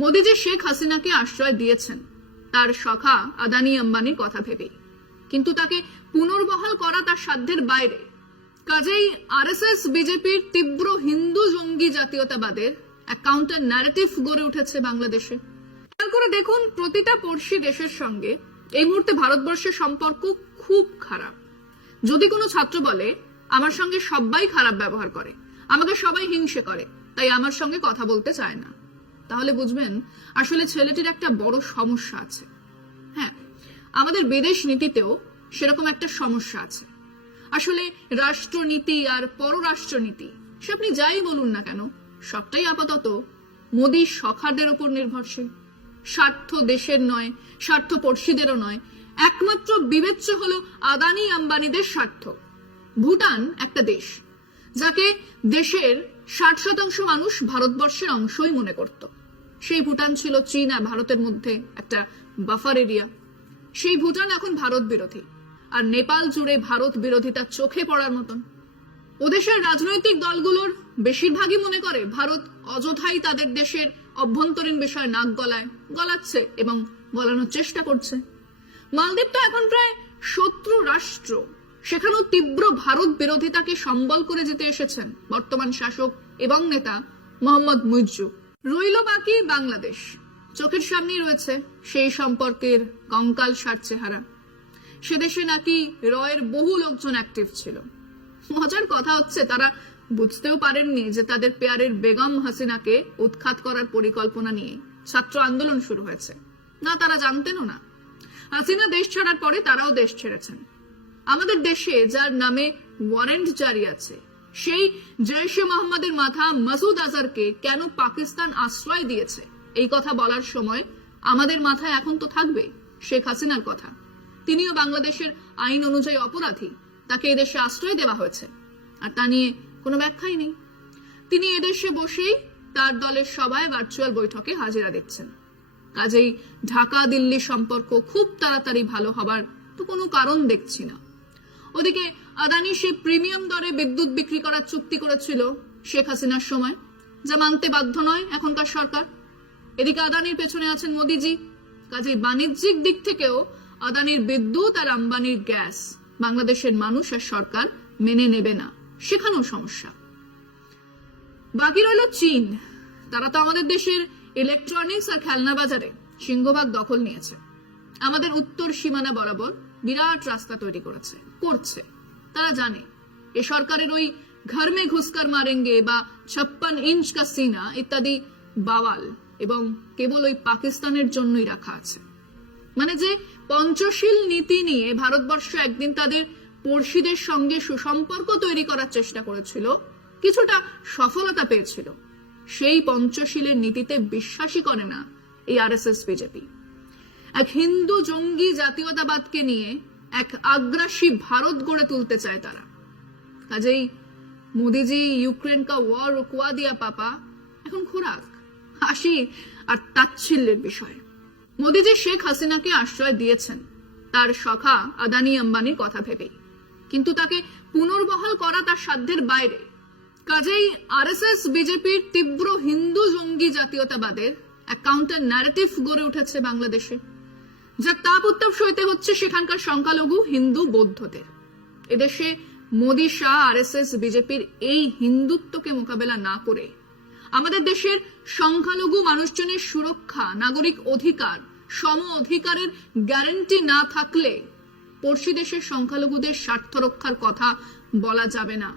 মোদী যে শেখ হাসিনাকে আশ্রয় দিয়েছেন তার সখা আদানি আম্বানির কথা ভেবেই, কিন্তু তাকে পুনর্বহাল করা তার সাধ্যের বাইরে। কাজেই আরএসএস বিজেপির তীব্র হিন্দু জঙ্গি জাতীয়তাবাদের এক কাউন্টার ন্যারেটিভ গড়ে উঠেছে বাংলাদেশে। খেয়াল করে দেখুন, প্রতিটা পড়শি দেশের সঙ্গে এই মুহূর্তে ভারতবর্ষের সম্পর্ক খুব খারাপ। যদি কোনো ছাত্র বলে আমার সঙ্গে সবাই খারাপ ব্যবহার করে, আমাকে সবাই হিংসে করে, তাই আমার সঙ্গে কথা বলতে চায় না, তাহলে বুঝবেন আসলে ছেলেটির একটা বড় সমস্যা আছে। হ্যাঁ, আমাদের বিদেশ নীতিতেও সেরকম একটা সমস্যা আছে। আসলে রাষ্ট্রনীতি আর পররাষ্ট্রনীতি সে আপনি যাই বলুন না কেন, সবটাই আপাতত মোদী সখাদের উপর নির্ভরশীল। স্বার্থ দেশের নয়, স্বার্থ পড়শিদেরও নয়, একমাত্র বিবেচ্য হলো আদানি আম্বানিদের স্বার্থ। ভুটান একটা দেশ যাকে দেশের 60% মানুষ ভারতবর্ষের অংশই মনে করত। সেই ভুটান ছিল চীন আর ভারতের মধ্যে একটা বাফার এরিয়া। সেই ভুটান এখন ভারত বিরোধী, আর নেপাল জুড়ে ভারত বিরোধিতা চোখে পড়ার মতন। ওদেশের রাজনৈতিক দলগুলোর বেশিরভাগই মনে করে ভারত অযথাই তাদের দেশের অভ্যন্তরীণ বিষয় নাক গলাচ্ছে এবং গলানোর চেষ্টা করছে। মালদ্বীপ তো এখন প্রায় শত্রু রাষ্ট্র, সেখানেও তীব্র ভারত বিরোধিতাকে সম্বল করে যেতে এসেছেন বর্তমান শাসক এবং নেতা মোহাম্মদ মুইজ্জু। রইল বাকি বাংলাদেশ। চোখের সামনেই রয়েছে সেই সম্পর্কের কঙ্কাল সার চেহারা। সে দেশে নাকি রয়ের বহু লোকজন অ্যাক্টিভ ছিল। মজার কথা হচ্ছে, তারা বুঝতেও পারেননি যে তাদের পেয়ারের বেগম হাসিনাকে উৎখাত করার পরিকল্পনা নিয়ে ছাত্র আন্দোলন শুরু হয়েছে। না, তারা জানতেনও না। হাসিনা দেশ ছাড়ার পরে তারাও দেশ ছেড়েছেন। আমাদের দেশে যার নামে ওয়ারেন্ট জারি আছে, সেই জৈশে মোহাম্মদের মাথা মাসুদ আজহারকে কেন পাকিস্তান আশ্রয় দিয়েছে, এই কথা বলার সময় আমাদের মাথায় এখন তো থাকবে শেখ হাসিনার কথা। তিনিও বাংলাদেশের আইন অনুযায়ী অপরাধী, তাকে এদেশে আশ্রয় দেওয়া হয়েছে, আর তা নিয়ে কোনো ব্যাখ্যাই নেই। তিনি এদেশে বসেই তার দলের সভায় ভার্চুয়াল বৈঠকে হাজিরা দিচ্ছেন। কাজেই ঢাকা দিল্লি সম্পর্ক খুব তাড়াতাড়ি ভালো হবার তো কোনো কারণ দেখছি না। ওদিকে আদানি সে প্রিমিয়াম দরে বিদ্যুৎ বিক্রি করার চুক্তি করেছিল শেখ হাসিনার সময়, যা মানতে বাধ্য নয় এখনকার সরকার। এদিকে আদানির পেছনে আছেন মোদিজি। কাজেই বাণিজ্যিক দিক থেকেও আদানির বিদ্যুৎ আর আম্বানির গ্যাস বাংলাদেশের মানুষ আর সরকার মেনে নেবে না, সেখানেও সমস্যা। বাকি রইল চীন। তারা তো আমাদের দেশের ইলেকট্রনিক্স আর খেলনা বাজারে সিংহভাগ দখল নিয়েছে। আমাদের উত্তর সীমানা বরাবর বিরাট রাস্তা তৈরি করছে। তারা জানে এ সরকারের ওই ঘর মে ঘুসকার মারেঙ্গে বা 56 ইঞ্চ কা সিনা ইত্যাদি বাওয়াল এবং কেবল ওই পাকিস্তানের জন্যই রাখা আছে। মানে যে পঞ্চশীল নীতি নিয়ে ভারতবর্ষ একদিন তাদের পড়শিদের সঙ্গে সুসম্পর্ক তৈরি করার চেষ্টা করেছিল, কিছুটা সফলতা পেয়েছিল, সেই পঞ্চশীলের নীতিতে বিশ্বাসই করে না এই আরএসএস বিজেপি। এক হিন্দু জঙ্গি জাতীয়তাবাদকে নিয়ে এক আগ্রাসী ভারত গড়ে তুলতে চায় তারা। কাজেই মোদিজি ইউক্রেন কা ওয়ার রুকওয়া দিয়া পাপা এখন খোরাক, হাসি আর তাচ্ছিল্যের বিষয়। মোদিজি শেখ হাসিনাকে আশ্রয় দিয়েছেন তার সখা আদানি আম্বানির কথা ভেবেই, কিন্তু তাকে পুনর্বহাল করা তার সাধ্যের বাইরে। কাজেই আরএসএস বিজেপির তীব্র হিন্দু জঙ্গি জাতীয়তাবাদের এক কাউন্টার ন্যারেটিভ গড়ে উঠেছে বাংলাদেশে, যার তাপ উত্তাপ সইতে হচ্ছে সেখানকার সংখ্যালঘু হিন্দু বৌদ্ধদের। এদেশে মোদী শাহ আরএসএস বিজেপির এই হিন্দুত্বকে মোকাবেলা না করে আমাদের দেশের সংখ্যালঘু মানুষজনের সুরক্ষা, নাগরিক অধিকার, সম অধিকারের গ্যারান্টি না থাকলে পড়শি দেশের সংখ্যালঘুদের স্বার্থ রক্ষার কথা বলা যাবে না।